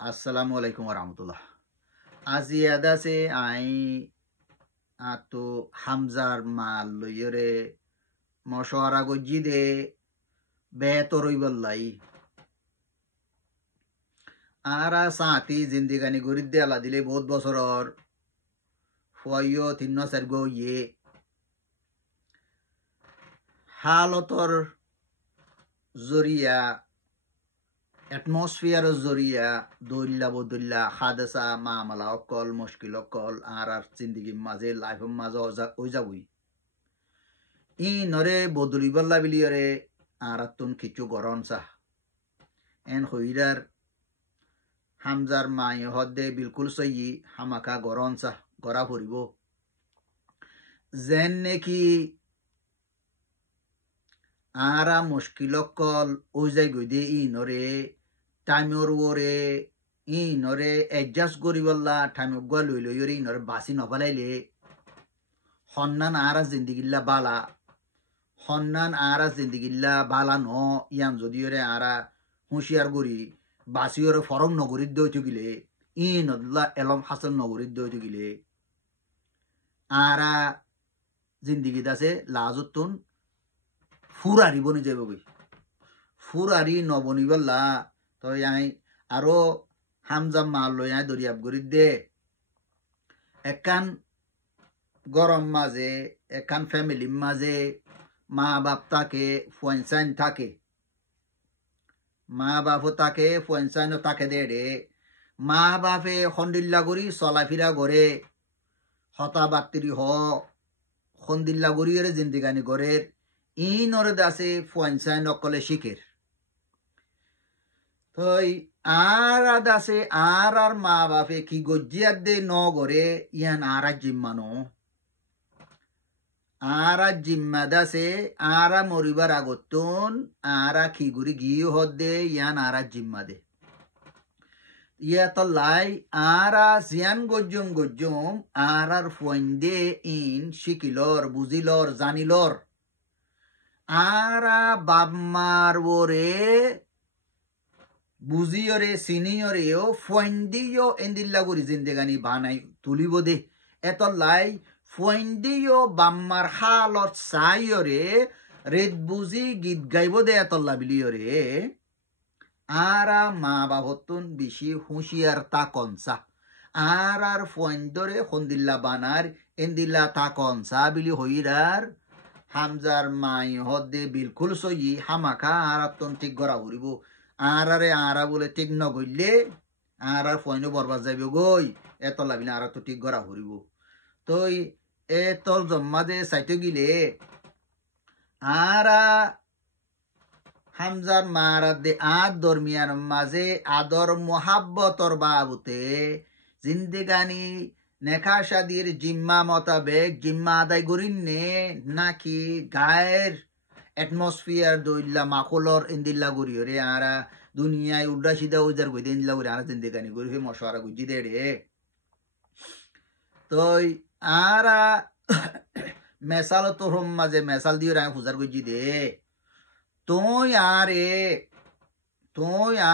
Assalamu alaikum warahmatullah. Aziyada se ai ato Hamzar mal yore mashwara gojide betoroi ballai. Ara saati zindigani guridde ala dile बहुत বছরর ফয়ো তিন্ন সারগো ইয়ে হালতর জরিয়া atmosphere জরিয়া দইল্লা বদুল্লা হাদাসা মামলা অকল মুশকিল অকল আর জিন্দেগি মাঝে লাইফ মাঝে ওই যাবই ই নরে বদুলি বল্লা বিলিয়রে আর তুন কিছু গরম সা এন হইরার হামজার মাই হদে বিলকুল সই হামাকা গরম সা গড়া ফুরিব যেন নেকি আরা মুশকিল অকল ওই যাই গই ই নরে টাইমর ওরে ই নরে এডজাস্ট করি বললা টাইম গা লই লই ই নরে বাসি নফালাইলে হন্নান আরা জিন্দিগিল্লা বালা হন্নান আরা জিন্দিগিল্লা বালা ন ইয়ান যদি ওরে আরা হুঁশিয়ার করি বাসি ওরে ফরম নগরীর দই গিলে ই নদলা এলম হাসন নগরীর দই গিলে আরা জিন্দিগিত আছে লাজতুন ফুরারি বনি যাব গই ফুরারি নবনি বললা তো আই আরো হামজা মাল লই আই দরিয়াব গরি দে একান গরম মাঝে একান ফ্যামিলি মাঝে মা বাপ থাকে ফুয়েনসাইন থাকে মা বাপ থাকে ফুয়েনসাইন থাকে দে রে মা বাপে খন্দিল্লা গরি চলাফিরা করে হতা বাত্তিরি হ খন্দিল্লা গরি এর জিন্দিগানি গরের ই নরে দাসে ফুয়েনসাইন অকলে শিখের তই আর দাসে আর মা বাপে কি গজ্জিয়ার দে ন গরে ইয়ান আর জিম্মানো আরা জিম্মা দাসে আরা মরিবার আগতন আরা খিগুরি গিয়ে হদে ইয়ান আরা জিম্মা দে ইয়া তো লাই আরা জিয়ান গজ্জম আরার ফয়েন্দে ইন শিকিলর বুঝিলর জানিলর আরা বাবমার ওরে বুঝিয়রে সিনিয়রেও ফয়েন্দিও এন্দিল্লা করি জিন্দেগানি বানাই তুলিব দে এত লাই ফয়েন্দিও বাম্মার হালত সাইয়রে রেদ বুঝি গীত গাইব দে এতল্লা বিলিয়রে আরা মা বাবতুন বেশি হুঁশিয়ার তা কনসা আর ফয়েন্দরে হন্দিল্লা বানার এন্দিল্লা তা কনসা বিলি হইরার হামজার মাই হদে বিলকুল সই হামাকা আরাতন ঠিক গড়া হরিব আরে আরা বলে ঠিক নগইলে আর ফয়েন্দ বরবাদ যাইব গই এত লাবিলে আর তো ঠিক গড়া হরিব তই এতল জম্মা দে সাইতে গিলে আরা হামজার মারাত দে আদ দরমিয়ার মাঝে আদর মোহাব্বতর বাবুতে জিন্দেগানি নেখা শাদির জিম্মা মোতাবেক জিম্মা আদায় করিন নে নাকি গায়ের অ্যাটমসফিয়ার দইল্লা মাখলর ইন্দিল্লা গরি রে আরা দুনিয়ায় উল্টা সিধা উজার গই দিল্লা গরি আরা জিন্দেগানি গরি ফে মশওয়ারা গুজি দে রে তই আরা মেসাল তোর মাঝে মেসাল দিয়ে রায় ফুজার গুজি দে তুই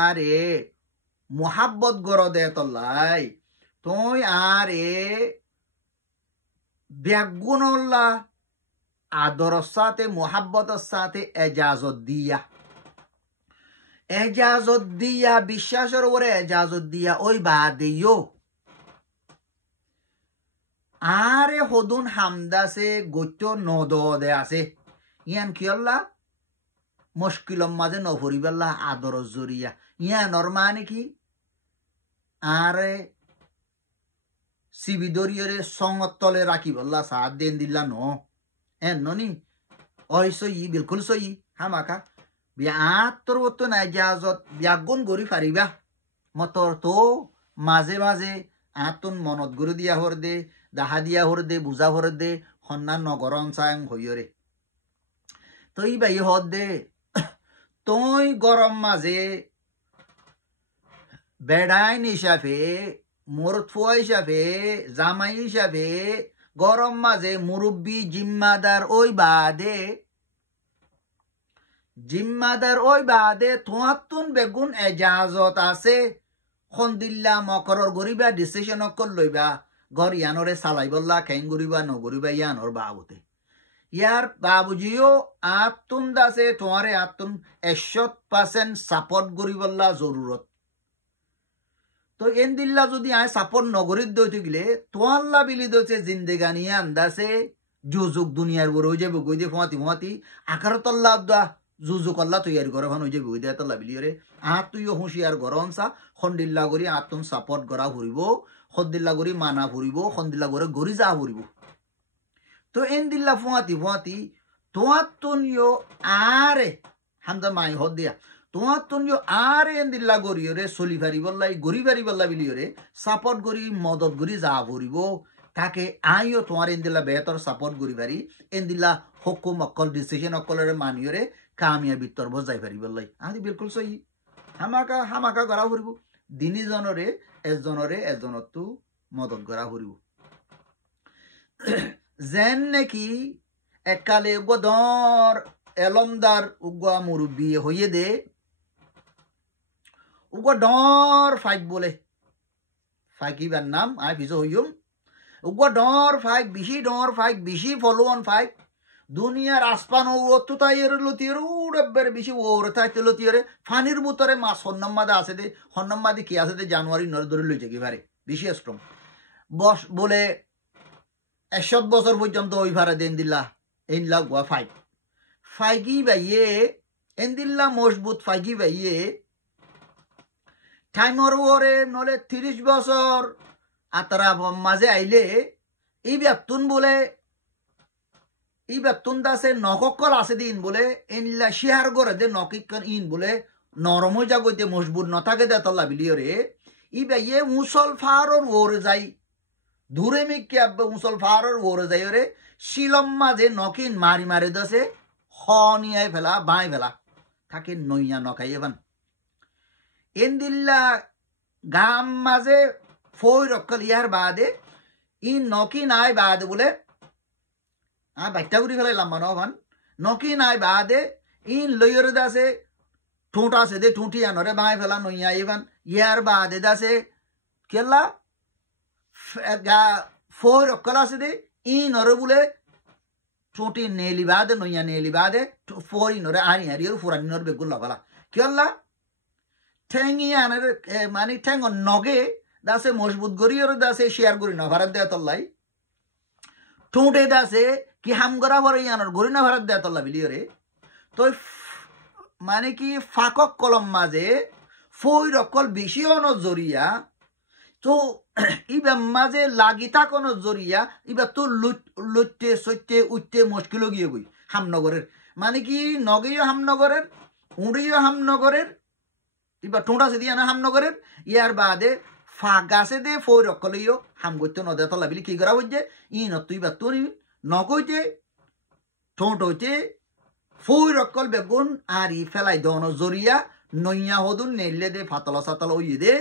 আরে মোহাব্বত গড় দে তল্লাই তুই আরে ব্যাগুনল্লা আদরের সাথে মোহাব্বতের সাথে এজাজত দিয়া বিশ্বাসের উপরে এজাজত দিয়া ওই বাদেও আরে হদুন হামদাসে গত্য নদে আছে ইয়ান কিয়ল্লা মুশকিলর মাঝে নফরিবাল্লা আদরের জরিয়া ইয়ানর মানে কি আরে সিবিদরিয়রে সঙ্গত তলে রাখিবল্লা সাথ দেন দিল্লা ন এন ননি ওই সই বিলকুল সই হামাকা বিয়াত্তর বত্ত নাই জাজত বিয়াগুন গরি ফারিবা মতর তো মাঝে মাঝে আতুন মনত গরু দিয়া হর দে দাহা দিয়া হর দে বুঝা হর দে হন্নান নগরন চাং হইরে তই বাই হদ দে তই গরম মাঝে বেড়াইন হিসাবে মোরফুয়া হিসাবে জামাই হিসাবে গরম মাঝে মুরব্বী জিম্মাদার ওই বাদে তোমাতুন বেগুন এজাজত আছে খন্দিল্লা মকরর গরিবা ডিসিশন অকল লইবা ঘর ইয়ানরে চালাই বললা খেং গরিবা নগরিবা ইয়ানর বাবুতে ইয়ার বাবুজিও আতুন দাসে তোমারে আতুন 100% সাপোর্ট করি বললা জরুরত তো এন দিল্লা যদি আয় সাপোর্ট নগরীর দইতে গেলে তোয়াল্লা বিলি দইছে জিন্দেগানি আন্দাসে জুজুক দুনিয়ার বড় হয়ে যাবে গই দিয়ে ফোঁয়াতি আকারতল্লা দা জুজুক আল্লাহ তৈয়ারি করে ভান হয়ে যাবে গই দিয়ে তল্লা বিলিয়রে তুইও হুঁশিয়ার গরমসা খন্ডিল্লা গরি আতুন সাপোর্ট করা ফুরিব খদ্দিল্লা গরি মানা ফুরিব খন্দিল্লা করে গরি যা ফুরিব তো এন দিল্লা ফোঁয়াতি তোয়াতুনিও আরে হামদা মাই হদ দিয়া তোয়াতুনিও আরে এন দিল্লা গরিয়রে চলি ফারি বললাই গরি ফারি বললা বিলিয়রে সাপোর্ট গরি মদত গরি যা ফুরিব তাকে আইও তোমার এন দিল্লা বেহতর সাপোর্ট গরি ফারি এন দিল্লা হুকুম অকল ডিসিশন অকলের মানিয়রে কামিয়াবি তরব যাই ফারি বললাই আদি বিলকুল সহি হামাকা করা ফুরিব দিনী জনরে এজনতো মদত করা ফুরিব যেন নাকি একালে গদর এলমদার উগা মুরব্বী হইয়ে দে উগা ডর ফাইক বলে ফাইকিবার নাম আই পিছ হইম উগা ডর ফাইক বেশি ফলোয়ান ফাইক দুনিয়ার আসপান ওতো তাইয়ের লতিয়ের উড়েবের বেশি ওরে তাইতে লতিয়েরে ফানির বুতরে মাছ হন্নম্মাদা আছে দে হন্নম্মাদি কি আছে দে জানুয়ারি নর ধরে লইছে কি পারে বেশি স্ট্রং বস বলে 100 বছর পর্যন্ত ওই ভাড়া দেন দিল্লা এনলা গুয়া ফাইকি বাইয়ে এন দিল্লা মজবুত ফাইকি বাইয়ে টাইমর ওরে নলে 30 বছর আতারা মাঝে আইলে এই বেতন বলে এই বেতন দাসে নককল আছে দিন বলে এনলা শেয়ার করে দে নকিকন ইন বলে নরম জাগতে মজবুত নথাকে দে তল্লা বিলিয়রে ই বাইয়ে মুসল ফারর ওরে যাই দূরে মিকি আব্বা মুসল ফারর ওরে যাই রে শিলম মাঝে নকিন মারি দছে হনিয়াই ফেলা বাই ফেলা থাকে নইয়া নকাই এবান এন দিল্লা গাম মাঝে ফই রক্কল ইয়ার বাদে ই নকি নাই বাদে বলে বাইটা ঘুরি ফেলাইলাম মানবান নকি নাই বাদে ইন লইয়রে দাসে ঠোঁট আছে দে ঠুঁটি আনরে বাই ফেলা নইয়া এবান ইয়ার বাদে দাসে কেলা ফই রক্কল আছে দে ইন ওরে বলে ঠোঁটি নেলি বাদে নইয়া নেলি বাদে ফই নরে আনি হারিয়ে ফুরানি নর বেগুল্লা ফেলা কেলা ঠেঙ্গি আনের মানে ঠেঙ্গ নগে দাসে মজবুত গরিয়র দাসে শেয়ার করি না ভারত দেয়া তল্লাই ঠোঁটে দাসে কি হাম করা ভরে আনর গরি না ভারত দেয়া তল্লা বিলিয়রে তো মানে কি ফাকক কলম মাঝে ফই রকল বেশি অন জরিয়া তো ইবা মাঝে লাগি থাকন জরিয়া ইবা তো লুটতে সইতে উঠতে মুশকিল গিয়ে গই হামনগরের মানে কি নগেও হামনগরের উড়িও হামনগরের ইবা ঠোঁটা সে দিয়া না হামনগরের ইয়ার বাদে ফাগাছে দে ফই রকলিও হাম করতে নদে তলা বিলি কি করা হচ্ছে ই নতুই বা তোর নগইতে ঠোঁট হইতে ফই রকল বেগুন আর ই ফেলাই দন জরিয়া নইয়া হদুন নেলে দে ফাতলা সাতলা ওই দে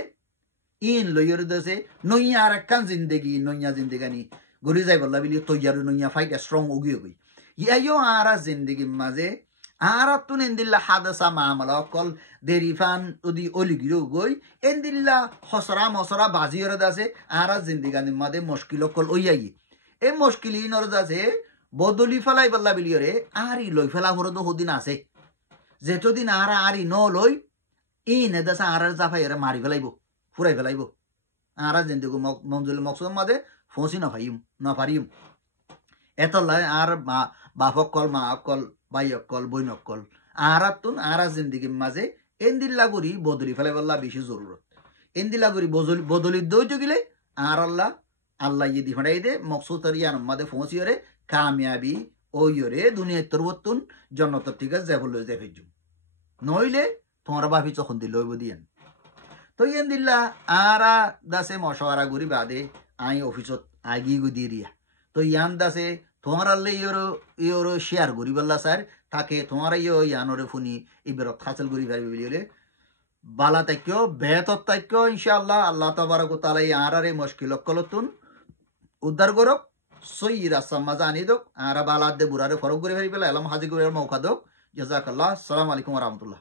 ইন লইয়র দেশে নইয়া আর একখান জিন্দেগি নইয়া জিন্দেগানি গড়ি যাই বললা বিলি তৈয়ার নইয়া ফাইট স্ট্রং ওগিয়ে গই ইয়াইও আরা জিন্দেগির মাঝে আরাতুন এন্দিল্লা হাদাসা মামলা অকল দেরিফান যদি অলিগিরো গই এন্দিল্লা হসরা মসরা বাজিয়র দাসে আরা জিন্দিগানির মাঝে মুশকিল অকল ওইয়াই এই মুশকিল ইনর দাসে বদলি ফেলাই বললা বিলিয়রে আরি লই ফেলা হরদ হদিন আছে যেতদিন আরা আরি ন লই ইন দাসা আরার জাফাইরে মারি ফেলাইব ফুরাই ফেলাইব আরা জিন্দিগু মঞ্জুল মকসুদ মাঝে ফসি না পারিম এতলাই আর বাপ অকল মা অকল বাই অকল বইন অকল আরাতুন আরা জিন্দিগির মাঝে এন্দিল্লা করি বদলি ফেলাই বললা বেশি জরুরত এন্দিল্লা করি বদলি দইতে গেলে আর আল্লাহ ইয়ে ফাটাই দে মকসুদ ইয়ান মাঝে ফসিয়রে কামিয়াবি ওইরে দুনিয়ার তরবতুন জন্নতর থেকে যাবল যাই ফেজুম নইলে তোমার ভাবি চখন দিল দিয়েন তো ইয়েন দিল্লা আরা দাসে মশওয়ারা করি বাদে আই অফিসত আগি দিয়ে দিয়া তো ইয়ান দাসে তোমার আল্লে ইয়োর শেয়ার করি বললা স্যার তাকে তোমার ইয়ানরে ফোনি এবার হাসিল করি পারবে বলে বালা তাইকেও বেহতর তাইকেও ইনশাআল্লাহ আল্লাহ তাবারক তাআলা আরারে মুশকিল কলতুন উদ্ধার করক সই রাস্তা মাঝে আনি দোক আরা বালাদ দে বুড়ারে ফরক করে ফেরি পেলা এলাম হাজি করে মৌকা দোক জাযাকাল্লাহ আসসালামু আলাইকুম ওয়া রাহমাতুল্লাহ।